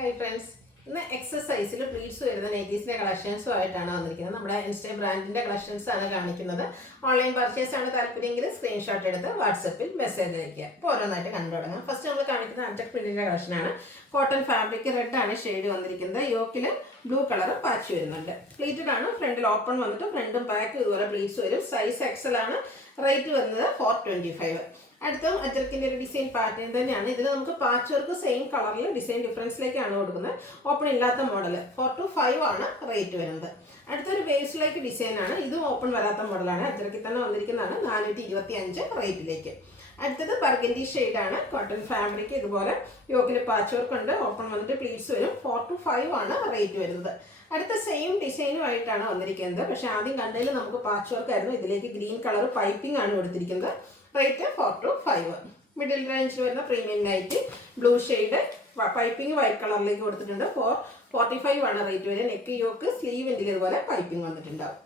Hi friends, ഇന്ന് എക്സസൈസിൽ pleats വരുന്ന നൈറ്റീസിന്റെ കളക്ഷൻസും ആയിട്ടാണ് വന്നിരിക്കുന്നത്. നമ്മുടെ ഇൻസ്റ്റ ബ്രാൻഡിന്റെ കളക്ഷൻസ് ആണ് കാണിക്കുന്നത്. ഓൺലൈൻ പർച്ചേസ് ആണ് താല്പര്യമെങ്കിൽ സ്ക്രീൻഷോട്ട് എടുത്ത് വാട്സപ്പിൽ മെസ്സേജ് അയക്കുക. അപ്പോൾ ഓരോന്നായിട്ട് കണ്ടു തുടങ്ങാം. ഫസ്റ്റ് നമ്മൾ കാണിക്കുന്ന അഞ്ചക് പ്രിന്റിന്റെ കളക്ഷനാണ്. കോട്ടൺ ഫാബ്രിക് റെഡ് ആണ് ഷെയ്ഡ് വന്നിരിക്കുന്നത്. യോക്കിൽ ബ്ലൂ കളർ പാച്ച് വരുന്നുണ്ട്. പ്ലീറ്റഡ് ആണ്. ഫ്രണ്ടിൽ ഓപ്പൺ വന്നിട്ട് ഫ്രണ്ടും ബാക്കും ഇതുപോലെ പ്ലീറ്റ്സ് വരും. സൈസ് എക്സൽ ആണ്. റേറ്റ് വരുന്നത് 425. അടുത്തും അജർക്കിന്റെ ഒരു ഡിസൈൻ പാറ്റേൺ തന്നെയാണ്. ഇതിൽ നമുക്ക് പാച്ച് വർക്ക് സെയിം കളറിൽ ഡിസൈൻ ഡിഫറൻസിലേക്കാണ് കൊടുക്കുന്നത്. ഓപ്പൺ ഇല്ലാത്ത മോഡൽ 4 to 5 ആണ് റേറ്റ് വരുന്നത്. അടുത്തൊരു വേസ്റ്റിലേക്ക് ഡിസൈൻ ആണ്. ഇതും ഓപ്പൺ വരാത്ത മോഡലാണ്. അജർക്കിൽ തന്നെ വന്നിരിക്കുന്നതാണ്. 425 റേറ്റിലേക്ക്. അടുത്തത് ബർഗൻഡി ഷെയ്ഡാണ്. കോട്ടൺ ഫാബ്രിക് ഇതുപോലെ യോക്കിൽ പാച്ച് വർക്ക് ഉണ്ട്. ഓപ്പൺ വന്നിട്ട് പ്ലീറ്റ്സ് വരും. 4 to 5 ആണ് റേറ്റ് വരുന്നത്. അടുത്ത സെയിം ഡിസൈനുമായിട്ടാണ് വന്നിരിക്കുന്നത്. പക്ഷെ ആദ്യം കണ്ടതിൽ നമുക്ക് പാച്ച് വർക്ക് ആയിരുന്നു. ഇതിലേക്ക് ഗ്രീൻ കളർ പൈപ്പിംഗ് ആണ് കൊടുത്തിരിക്കുന്നത്. Rate 4 to 5. മിഡിൽ റേഞ്ചിൽ വരുന്ന premium night blue shade piping white കളറിലേക്ക് കൊടുത്തിട്ടുണ്ട്. 445 ആണ് റേറ്റ് വരിക. നെക്ക് യോക്ക് സ്ലീവിൻ്റെ ഇതുപോലെ പൈപ്പിംഗ് വന്നിട്ടുണ്ടാവും.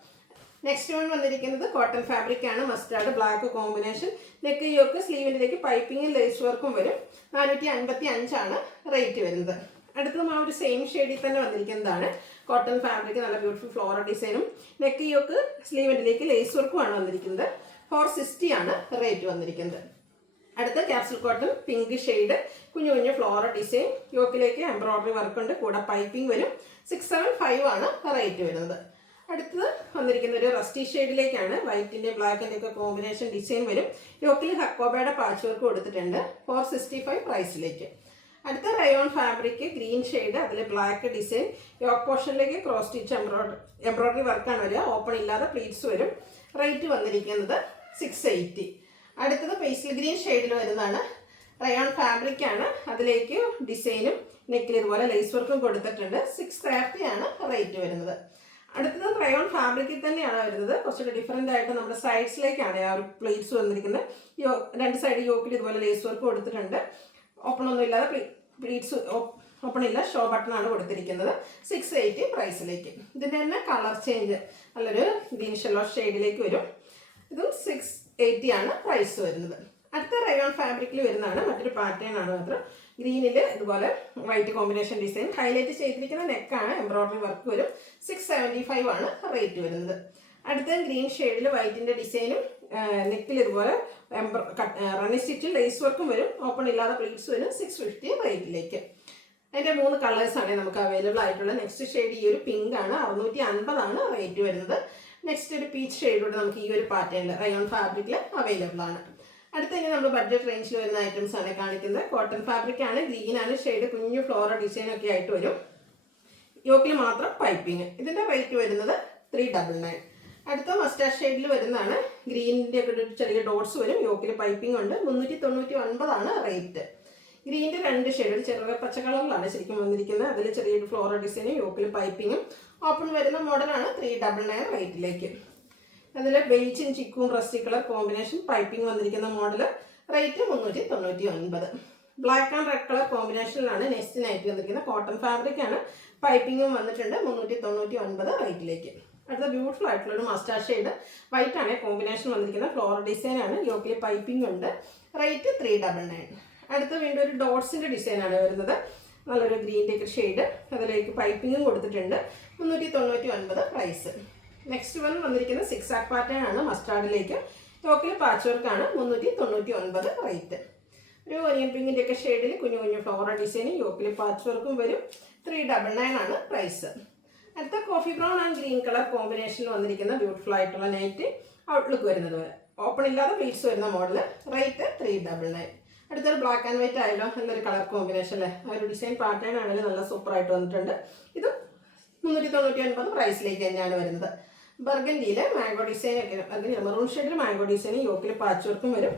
നെക്സ്റ്റ് വൺ വന്നിരിക്കുന്നത് കോട്ടൺ ഫാബ്രിക് ആണ്. Mustard black combination. Neck yoke സ്ലീവിൻ്റെലേക്ക് പൈപ്പിംഗും ലേസ് വർക്കും വരും. 455 ആണ് റേറ്റ് വരുന്നത്. അടുത്തതും ആ ഒരു സെയിം ഷെയ്ഡിൽ തന്നെ വന്നിരിക്കുന്നതാണ്. കോട്ടൺ ഫാബ്രിക് നല്ല ബ്യൂട്ടിഫുൾ ഫ്ലോറൽ ഡിസൈനും നെക്ക് യോക്ക് സ്ലീവിൻ്റെലേക്ക് ലേസ് വർക്കുമാണ് വന്നിരിക്കുന്നത്. 460 ആണ് റേറ്റ് വന്നിരിക്കുന്നത്. അടുത്ത ക്യാപ്സൽ കോട്ടൺ പിങ്ക് ഷെയ്ഡ് കുഞ്ഞു കുഞ്ഞു ഫ്ലോറൽ ഡിസൈൻ. യോക്കിലേക്ക് എംബ്രോയിഡറി വർക്ക് ഉണ്ട്. കൂടെ പൈപ്പിംഗ് വരും. 675 ആണ് റേറ്റ് വരുന്നത്. അടുത്തത് വന്നിരിക്കുന്ന ഒരു റസ്റ്റി ഷെയ്ഡിലേക്കാണ്. വൈറ്റിൻ്റെ ബ്ലാക്കിൻ്റെ ഒക്കെ കോമ്പിനേഷൻ ഡിസൈൻ വരും. യോക്കിൽ ഹക്കോബയുടെ പാച്ച് വർക്ക് കൊടുത്തിട്ടുണ്ട്. 465 പ്രൈസിലേക്ക്. അടുത്ത റയോൺ ഫാബ്രിക് ഗ്രീൻ ഷെയ്ഡ്. അതിൽ ബ്ലാക്ക് ഡിസൈൻ. യോക്ക് പോർഷനിലേക്ക് ക്രോസ് സ്റ്റിച്ച് എംബ്രോയിഡറി വർക്കാണ് വരിക. ഓപ്പൺ ഇല്ലാതെ പ്ലീറ്റ്സ് വരും. റേറ്റ് വന്നിരിക്കുന്നത് 680. അടുത്തത് പേസ്റ്റൽ ഗ്രീൻ ഷെയ്ഡിൽ വരുന്നതാണ്. റയോൺ ഫാബ്രിക് ആണ്. അതിലേക്ക് ഡിസൈനും നെക്കിൽ ഇതുപോലെ ലേസ് വർക്കും കൊടുത്തിട്ടുണ്ട്. 630 ആണ് റേറ്റ് വരുന്നത്. അടുത്തത് റയോൺ ഫാബ്രിക്കിൽ തന്നെയാണ് വരുന്നത്. കുറച്ചുകൂടി ഡിഫറെൻ്റ് ആയിട്ട് നമ്മുടെ സൈഡ്സിലേക്കാണ് ആ ഒരു പ്ലീറ്റ്സ് വന്നിരിക്കുന്നത്. രണ്ട് സൈഡ് യോക്കിൽ ഇതുപോലെ ലേസ് വർക്ക് കൊടുത്തിട്ടുണ്ട്. ഓപ്പൺ ഒന്നും ഇല്ലാതെ പ്ലീറ്റ്സ് ഓപ്പൺ ഇല്ല. ഷോ ബട്ടൺ ആണ് കൊടുത്തിരിക്കുന്നത്. 680 പ്രൈസിലേക്ക്. ഇതിൻ്റെ തന്നെ കളർ ചേഞ്ച് നല്ലൊരു ഗ്രീൻ ഷെല്ലോ ഷെയ്ഡിലേക്ക് വരും. ഇതും 680 ആണ് പ്രൈസ് വരുന്നത്. അടുത്ത റയോൺ ഫാബ്രിക്കിൽ വരുന്നതാണ്. മറ്റൊരു പാറ്റേൺ ആണ് മാത്രം. ഗ്രീനിൽ ഇതുപോലെ വൈറ്റ് കോമ്പിനേഷൻ ഡിസൈൻ. ഹൈലൈറ്റ് ചെയ്തിരിക്കുന്ന നെക്കാണ്. എംബ്രോയിഡറി വർക്ക് വരും. 675 ആണ് റേറ്റ് വരുന്നത്. അടുത്ത ഗ്രീൻ ഷെയ്ഡിൽ വൈറ്റിൻ്റെ ഡിസൈനും നെക്കിൽ ഇതുപോലെ റണ്ണി സ്റ്റിച്ചിൽ ലേസ് വർക്കും വരും. ഓപ്പൺ ഇല്ലാതെ പ്ലീറ്റ്സ് വരും. 650 റേറ്റിലേക്ക്. അതിൻ്റെ 3 കളേഴ്സാണ് നമുക്ക് അവൈലബിൾ ആയിട്ടുള്ളത്. നെക്സ്റ്റ് ഷെയ്ഡ് ഈ ഒരു പിങ്ക് ആണ്. 650 ആണ് റേറ്റ് വരുന്നത്. നെക്സ്റ്റ് ഒരു പീച്ച് ഷെയ്ഡോട് നമുക്ക് ഈ ഒരു പാറ്റേണിൽ റയോൺ ഫാബ്രിക്കിൽ അവൈലബിൾ ആണ്. അടുത്ത ഇനി നമ്മൾ ബഡ്ജറ്റ് റേഞ്ചിൽ വരുന്ന ഐറ്റംസ് ആണ് കാണിക്കുന്നത്. കോട്ടൺ ഫാബ്രിക് ആണ്. ഗ്രീൻ ആണ് ഷെയ്ഡ്. കുഞ്ഞു ഫ്ലോറൽ ഡിസൈൻ ഒക്കെ ആയിട്ട് വരും. യോക്കിൽ മാത്രം പൈപ്പിംഗ്. ഇതിൻ്റെ റേറ്റ് വരുന്നത് 399. അടുത്ത മസ്റ്റാർഡ് ഷെയ്ഡിൽ വരുന്നതാണ്. ഗ്രീനിൻ്റെ ഒക്കെ ഒരു ചെറിയ ഡോട്ട്സ് വരും. യോക്കിൽ പൈപ്പിംഗ് ഉണ്ട്. 399 ആണ് റേറ്റ്. ഗ്രീനിൻ്റെ 2 ഷെയ്ഡ് ചെറിയ പച്ച കളറിലാണ് ശരിക്കും വന്നിരിക്കുന്നത്. അതിൽ ചെറിയൊരു ഫ്ലോറൽ ഡിസൈനും യോക്കിൽ പൈപ്പിങ്ങും ഓപ്പൺ വരുന്ന മോഡലാണ്. 399 റേറ്റിലേക്ക്. അതിൽ ബെയ്ച്ചും ചിക്കും റസ്റ്റി കളർ കോമ്പിനേഷൻ പൈപ്പിംഗ് വന്നിരിക്കുന്ന model. Rate 399. Black and red colour കോമ്പിനേഷനിലാണ് നെക്സ്റ്റ് നൈറ്റ് വന്നിരിക്കുന്നത്. കോട്ടൺ ഫാബ്രിക് ആണ്. പൈപ്പിങ്ങും വന്നിട്ടുണ്ട്. 399 റേറ്റിലേക്ക്. അടുത്ത ബ്യൂട്ടിഫുൾ ആയിട്ടുള്ള ഒരു മസ്റ്റാർഡ് ഷെയ്ഡ് വൈറ്റ് ആണ് കോമ്പിനേഷൻ വന്നിരിക്കുന്നത്. ഫ്ലോറൽ ഡിസൈൻ ആണ്. യോക്കിൽ പൈപ്പിംഗ് ഉണ്ട്. റേറ്റ് 399. അടുത്ത വീണ്ടും ഒരു ഡോട്ട്സിൻ്റെ ഡിസൈനാണ് വരുന്നത്. നല്ലൊരു ഗ്രീൻ്റെ ഒക്കെ ഷെയ്ഡ്. അതിലേക്ക് പൈപ്പിങ്ങും കൊടുത്തിട്ടുണ്ട്. 399 പ്രൈസ്. നെക്സ്റ്റ് വന്നിരിക്കുന്നത് 6 ആക്ക് പാറ്റേൺ ആണ്. മസ്റ്റാർഡിലേക്ക് യോക്കിൽ പാച്ച് വർക്കാണ്. 399 റേറ്റ്. ഒരു ഒനിയൻ പിങ്കിൻ്റെ ഒക്കെ ഷെയ്ഡിൽ കുഞ്ഞു കുഞ്ഞു ഫ്ലോറൽ ഡിസൈനും യോക്കിൽ പാച്ച് വർക്കും വരും. 399 ആണ് പ്രൈസ്. അടുത്ത coffee brown and green colour കോമ്പിനേഷനിൽ വന്നിരിക്കുന്ന ബ്യൂട്ടിഫുൾ ആയിട്ടുള്ള നൈറ്റ് ഔട്ട്ലുക്ക് വരുന്നത് വരെ ഓപ്പൺ ഇല്ലാതെ പ്ലീറ്റ്സ് വരുന്ന മോഡൽ. റേറ്റ് 399. അടുത്തൊരു ബ്ലാക്ക് ആൻഡ് വൈറ്റ് ആയാലോ നല്ലൊരു കളർ കോമ്പിനേഷൻ അല്ലേ. ആ ഒരു ഡിസൈൻ പാറ്റേൺ ആണെങ്കിലും നല്ല സൂപ്പറായിട്ട് വന്നിട്ടുണ്ട്. ഇത് 399 പ്രൈസിലേക്ക് തന്നെയാണ് വരുന്നത്. ബർഗൻഡിയിൽ മാംഗോ ഡിസൈൻ ഒക്കെ മെറൂൺ ഷെയ്ഡിൽ മാംഗോ ഡിസൈനും യോക്കിൽ പാച്ച് വർക്കും വരും.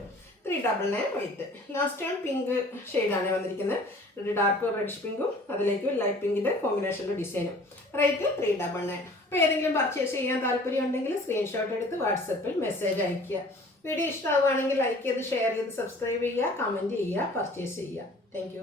399 റേറ്റ്. ലാസ്റ്റ് ആണ് പിങ്ക് ഷെയ്ഡാണ് വന്നിരിക്കുന്നത്. ഒരു ഡാർക്ക് റെഡിഷ് പിങ്കും അതിലേക്ക് ലൈറ്റ് പിങ്കിൻ്റെ കോമ്പിനേഷനിലെ ഡിസൈനും. റേറ്റ് 399. അപ്പോൾ ഏതെങ്കിലും പർച്ചേസ് ചെയ്യാൻ താല്പര്യം ഉണ്ടെങ്കിൽ സ്ക്രീൻഷോട്ട് എടുത്ത് വാട്സപ്പിൽ മെസ്സേജ് അയയ്ക്കുക. വീഡിയോ ഇഷ്ടമാവുകയാണെങ്കിൽ ലൈക്ക് ചെയ്ത് ഷെയർ ചെയ്ത് സബ്സ്ക്രൈബ് ചെയ്യുക, കമൻറ്റ് ചെയ്യുക, പർച്ചേസ് ചെയ്യുക. താങ്ക്